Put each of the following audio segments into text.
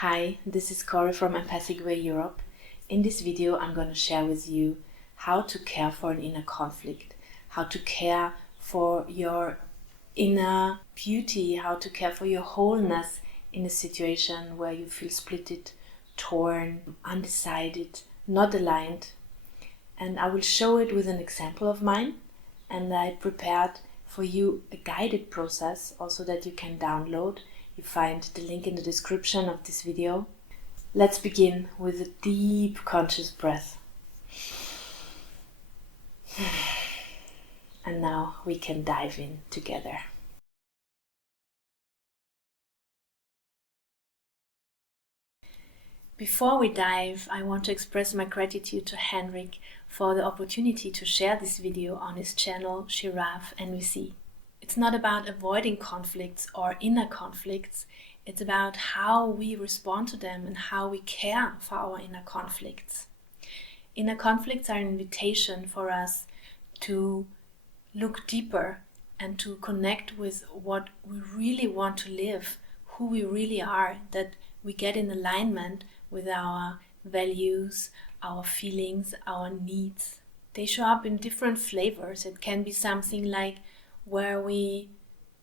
Hi, this is Cori from Empathic Way Europe. In this video I'm going to share with you how to care for an inner conflict, how to care for your inner beauty, how to care for your wholeness in a situation where you feel splitted, torn, undecided, not aligned. And I will show it with an example of mine, and I prepared for you a guided process also that you can download. You find the link in the description of this video. Let's begin with a deep conscious breath. And now we can dive in together. Before we dive, I want to express my gratitude to Henrik for the opportunity to share this video on his channel Giraffe NVC. It's not about avoiding conflicts or inner conflicts, it's about how we respond to them and how we care for our inner conflicts. Inner conflicts are an invitation for us to look deeper and to connect with what we really want to live, who we really are, that we get in alignment with our values, our feelings, our needs. They show up in different flavors. It can be something like where we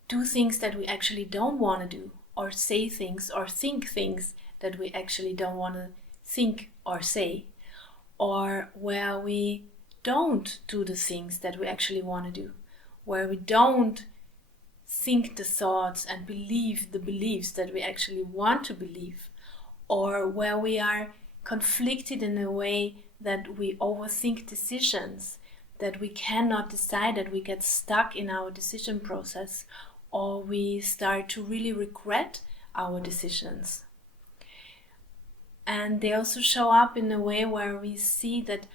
do things that we actually don't want to do, or say things or think things that we actually don't want to think or say, or where we don't do the things that we actually want to do, where we don't think the thoughts and believe the beliefs that we actually want to believe, or where we are conflicted in a way that we overthink decisions, that we cannot decide, that we get stuck in our decision process, or we start to really regret our decisions. And they also show up in a way where we see that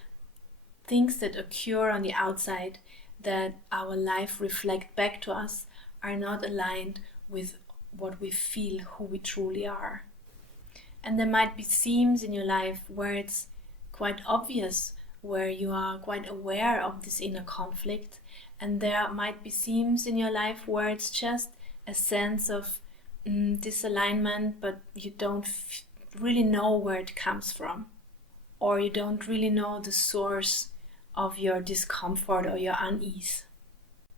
things that occur on the outside, that our life reflect back to us, are not aligned with what we feel, who we truly are. And there might be themes in your life where it's quite obvious, where you are quite aware of this inner conflict, and there might be themes in your life where it's just a sense of disalignment, but you don't really know where it comes from, or you don't really know the source of your discomfort or your unease.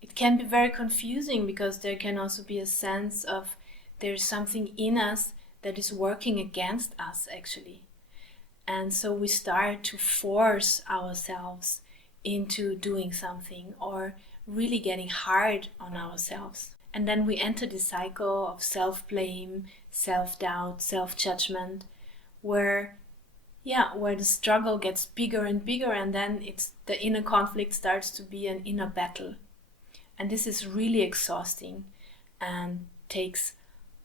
It can be very confusing because there can also be a sense of there's something in us that is working against us actually. And so we start to force ourselves into doing something or really getting hard on ourselves. And then we enter the cycle of self-blame, self-doubt, self-judgment, where the struggle gets bigger and bigger, and then the inner conflict starts to be an inner battle. And this is really exhausting and takes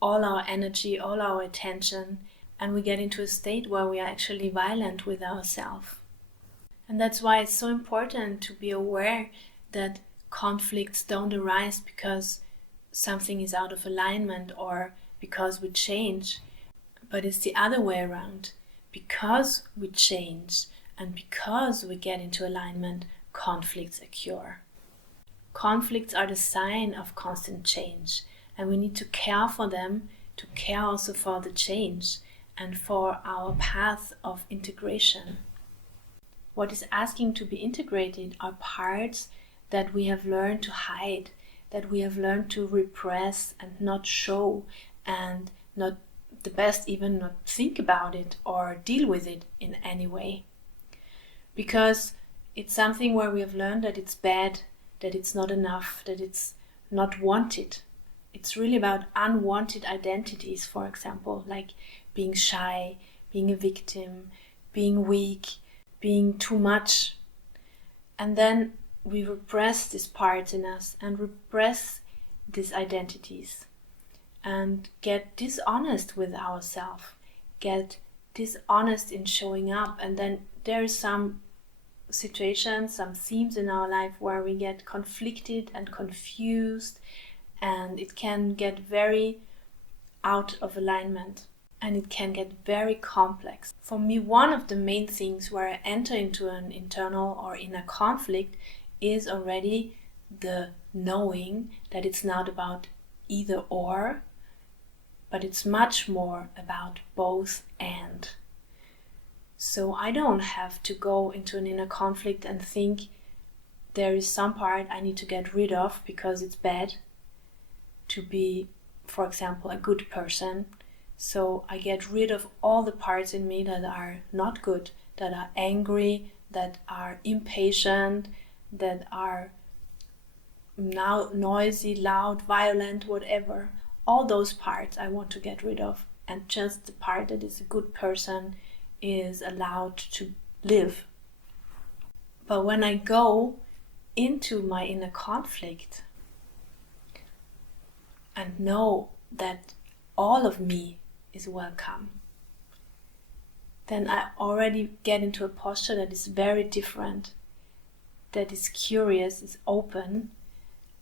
all our energy, all our attention, and we get into a state where we are actually violent with ourselves. And that's why it's so important to be aware that conflicts don't arise because something is out of alignment or because we change, but it's the other way around. Because we change and because we get into alignment, conflicts occur. Conflicts are the sign of constant change, and we need to care for them, to care also for the change and for our path of integration. What is asking to be integrated are parts that we have learned to hide, that we have learned to repress and not show, and not the best even not think about it or deal with it in any way. Because it's something where we have learned that it's bad, that it's not enough, that it's not wanted. It's really about unwanted identities, for example, like being shy, being a victim, being weak, being too much. And then we repress these parts in us and repress these identities and get dishonest with ourselves, get dishonest in showing up. And then there's some situations, some themes in our life where we get conflicted and confused, and it can get very out of alignment. And it can get very complex. For me, one of the main things where I enter into an internal or inner conflict is already the knowing that it's not about either or, but it's much more about both both and. So I don't have to go into an inner conflict and think there is some part I need to get rid of because it's bad to be, for example, a good person. So I get rid of all the parts in me that are not good, that are angry, that are impatient, that are now noisy, loud, violent, whatever. All those parts I want to get rid of, and just the part that is a good person is allowed to live. But when I go into my inner conflict and know that all of me is welcome, then I already get into a posture that is very different, that is curious, is open,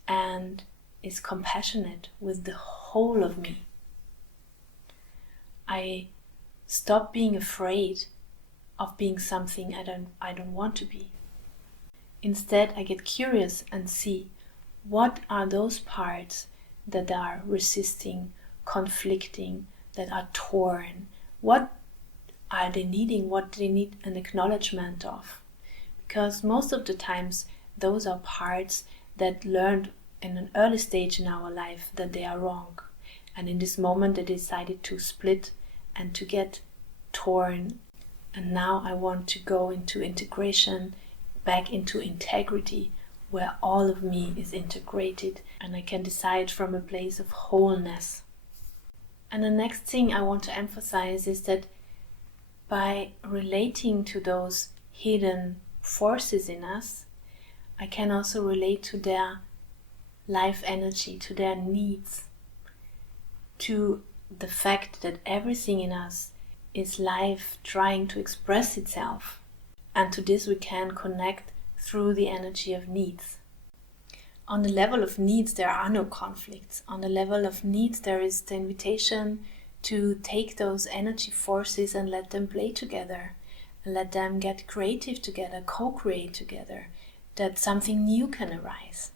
and is compassionate with the whole of me. I stop being afraid of being something I don't want to be. Instead, I get curious and see what are those parts that are resisting, conflicting, that are torn. What are they needing? What do they need an acknowledgement of? Because most of the times, those are parts that learned in an early stage in our life that they are wrong. And in this moment, they decided to split and to get torn. And now I want to go into integration, back into integrity, where all of me is integrated and I can decide from a place of wholeness. And the next thing I want to emphasize is that by relating to those hidden forces in us, I can also relate to their life energy, to their needs, to the fact that everything in us is life trying to express itself. And to this we can connect through the energy of needs. On the level of needs, there are no conflicts. On the level of needs, there is the invitation to take those energy forces and let them play together, and let them get creative together, co-create together, that something new can arise.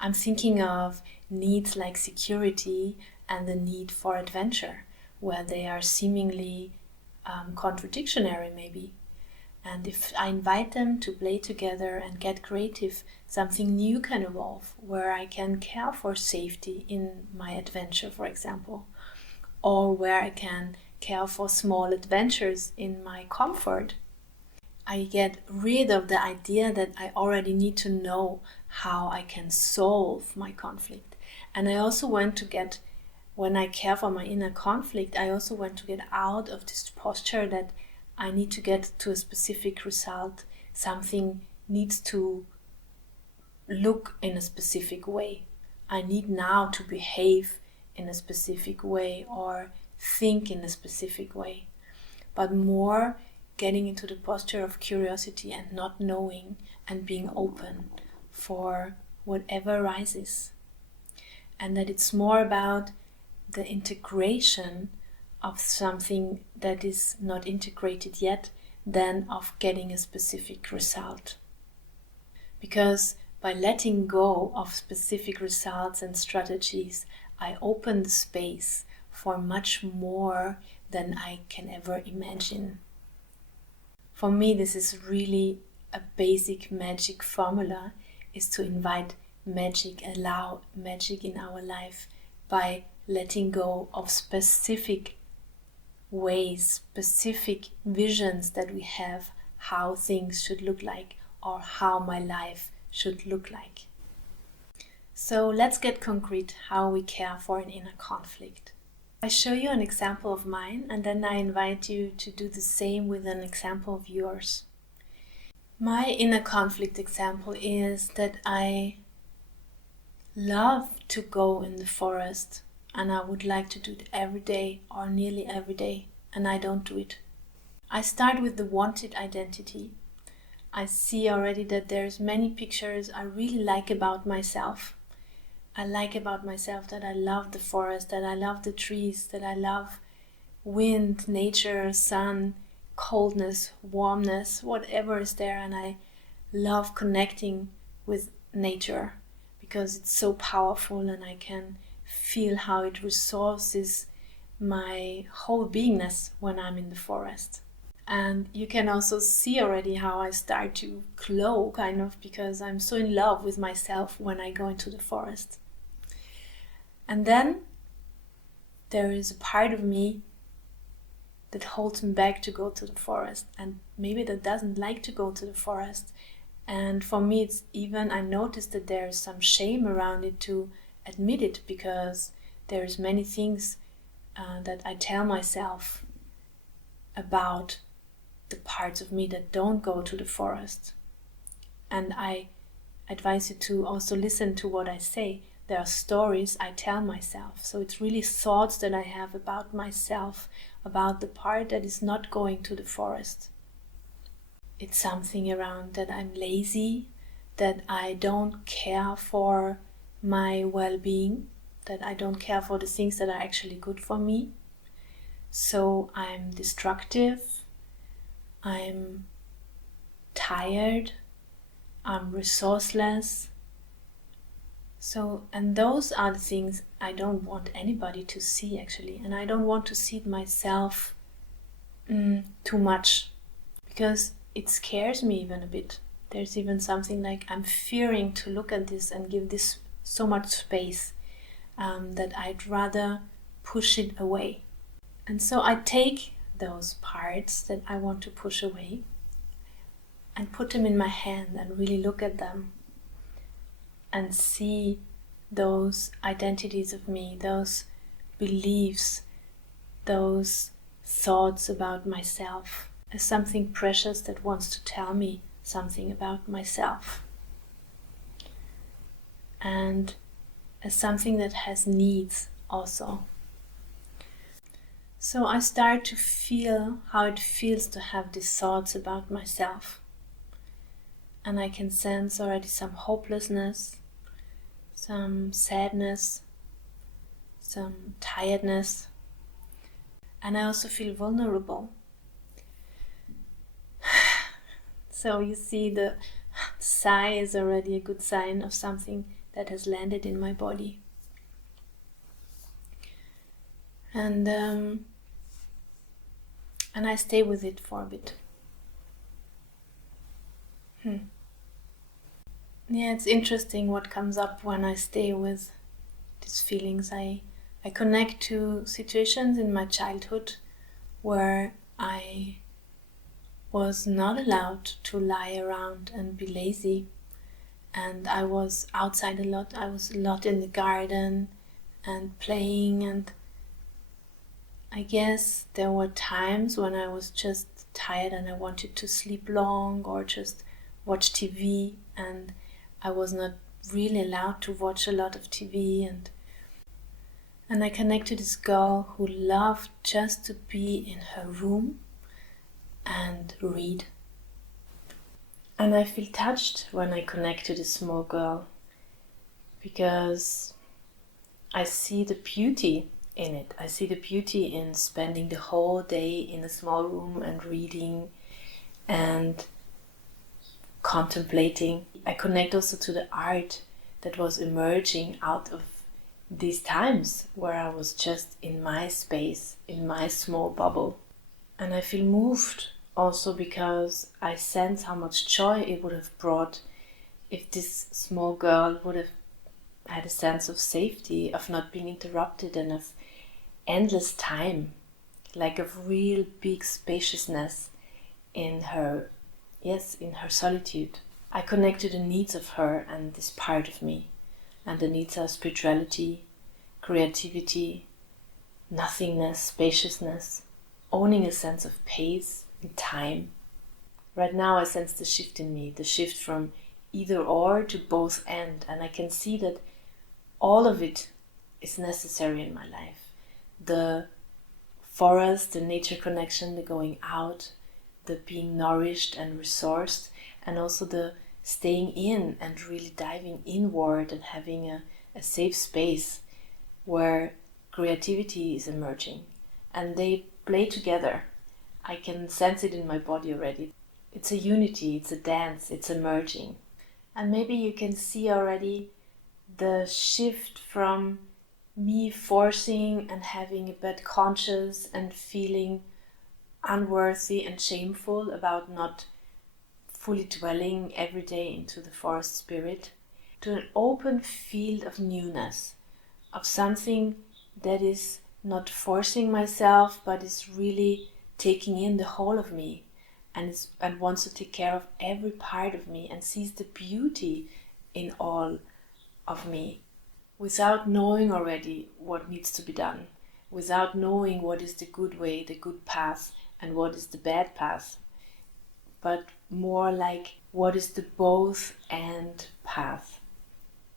I'm thinking of needs like security and the need for adventure, where they are seemingly contradictory maybe. And if I invite them to play together and get creative, something new can evolve, where I can care for safety in my adventure, for example, or where I can care for small adventures in my comfort. I get rid of the idea that I already need to know how I can solve my conflict. And I also want to get, when I care for my inner conflict, I also want to get out of this posture that I need to get to a specific result. Something needs to look in a specific way. I need now to behave in a specific way or think in a specific way. But more getting into the posture of curiosity and not knowing and being open for whatever arises. And that it's more about the integration of something that is not integrated yet than of getting a specific result. Because by letting go of specific results and strategies, I open the space for much more than I can ever imagine. For me, this is really a basic magic formula, is to invite magic, allow magic in our life by letting go of specific ways, specific visions that we have how things should look like or how my life should look like. So let's get concrete how we care for an inner conflict. I show you an example of mine and then I invite you to do the same with an example of yours. My inner conflict example is that I love to go in the forest and I would like to do it every day or nearly every day, and I don't do it. I start with the wanted identity. I see already that there's many pictures I really like about myself. I like about myself that I love the forest, that I love the trees, that I love wind, nature, sun, coldness, warmness, whatever is there, and I love connecting with nature because it's so powerful and I can feel how it resources my whole beingness when I'm in the forest. And you can also see already how I start to glow, kind of, because I'm so in love with myself when I go into the forest. And then there is a part of me that holds me back to go to the forest, and maybe that doesn't like to go to the forest. And for me, it's even, I noticed that there is some shame around it to admit it, because there's many things that I tell myself about the parts of me that don't go to the forest. And I advise you to also listen to what I say. There are stories I tell myself. So it's really thoughts that I have about myself, about the part that is not going to the forest. It's something around that I'm lazy, that I don't care for my well-being, that I don't care for the things that are actually good for me. So I'm destructive, I'm tired, I'm resourceless. So, and those are the things I don't want anybody to see, actually. And I don't want to see it myself too much, because it scares me even a bit. There's even something like I'm fearing to look at this and give this so much space that I'd rather push it away. And so I take those parts that I want to push away and put them in my hand and really look at them and see those identities of me, those beliefs, those thoughts about myself as something precious that wants to tell me something about myself, and as something that has needs also. So I start to feel how it feels to have these thoughts about myself. And I can sense already some hopelessness, some sadness, some tiredness. And I also feel vulnerable. So you see, the sigh is already a good sign of something that has landed in my body. And I stay with it for a bit. Yeah, it's interesting what comes up when I stay with these feelings. I connect to situations in my childhood where I was not allowed to lie around and be lazy. And I was outside a lot. I was a lot in the garden and playing, and I guess there were times when I was just tired and I wanted to sleep long or just watch TV, and I was not really allowed to watch a lot of TV. And I connect to this girl who loved just to be in her room and read. And I feel touched when I connect to this small girl, because I see the beauty in it. I see the beauty in spending the whole day in a small room and reading and contemplating. I connect also to the art that was emerging out of these times where I was just in my space, in my small bubble. And I feel moved also because I sense how much joy it would have brought if this small girl would have had a sense of safety, of not being interrupted, and of endless time, like of real big spaciousness in her solitude. I connect to the needs of her and this part of me, and the needs are spirituality, creativity, nothingness, spaciousness, owning a sense of pace and time. Right now I sense the shift in me, the shift from either or to both and I can see that all of it is necessary in my life. The forest, the nature connection, the going out, the being nourished and resourced, and also the staying in and really diving inward and having a safe space where creativity is emerging. And they play together. I can sense it in my body already. It's a unity, it's a dance, it's emerging. And maybe you can see already the shift from me forcing and having a bad conscience and feeling unworthy and shameful about not fully dwelling every day into the forest spirit, to an open field of newness, of something that is not forcing myself but is really taking in the whole of me and wants to take care of every part of me and sees the beauty in all of me, without knowing already what needs to be done, without knowing what is the good way, the good path, and what is the bad path, but more like what is the both and path.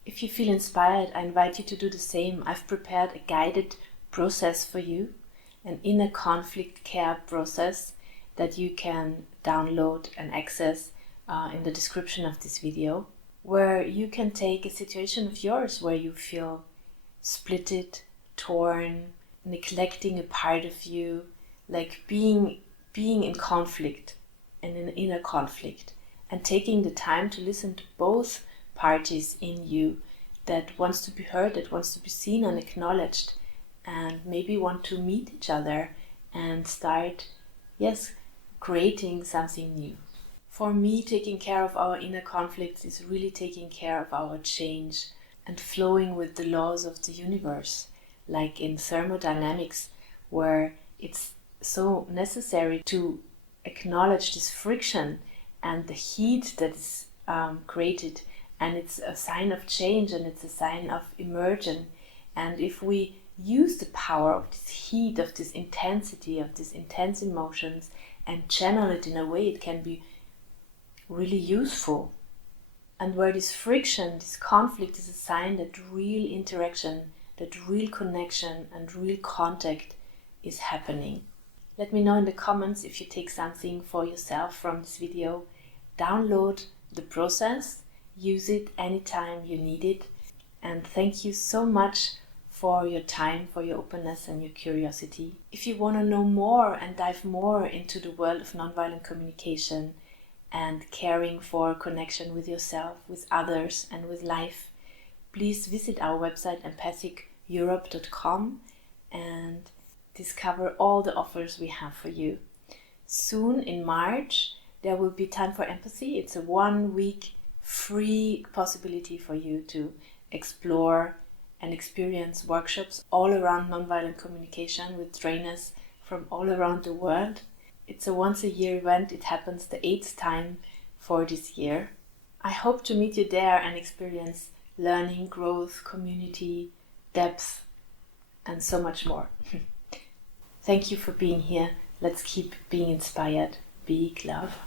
If you feel inspired, I invite you to do the same. I've prepared a guided process for you, an inner conflict care process that you can download and access in the description of this video, where you can take a situation of yours where you feel splitted, torn, neglecting a part of you, like being in conflict and in inner conflict, and taking the time to listen to both parties in you that wants to be heard, that wants to be seen and acknowledged, and maybe want to meet each other and start, creating something new. For me, taking care of our inner conflicts is really taking care of our change and flowing with the laws of the universe, like in thermodynamics, where it's so necessary to acknowledge this friction and the heat that is created, and it's a sign of change and it's a sign of immersion. And if we use the power of this heat, of this intensity, of these intense emotions, and channel it in a way it can be really useful, and where this friction, this conflict is a sign that real interaction, that real connection and real contact is happening. Let me know in the comments if you take something for yourself from this video. Download the process, use it anytime you need it, and thank you so much for your time, for your openness and your curiosity. If you want to know more and dive more into the world of nonviolent communication and caring for connection with yourself, with others and with life, please visit our website empathiceurope.com and discover all the offers we have for you. Soon in March there will be Time for Empathy. It's a 1-week free possibility for you to explore and experience workshops all around nonviolent communication with trainers from all around the world. It's a once-a-year event. It happens the 8th time for this year. I hope to meet you there and experience learning, growth, community, depth, and so much more. Thank you for being here. Let's keep being inspired. Big love.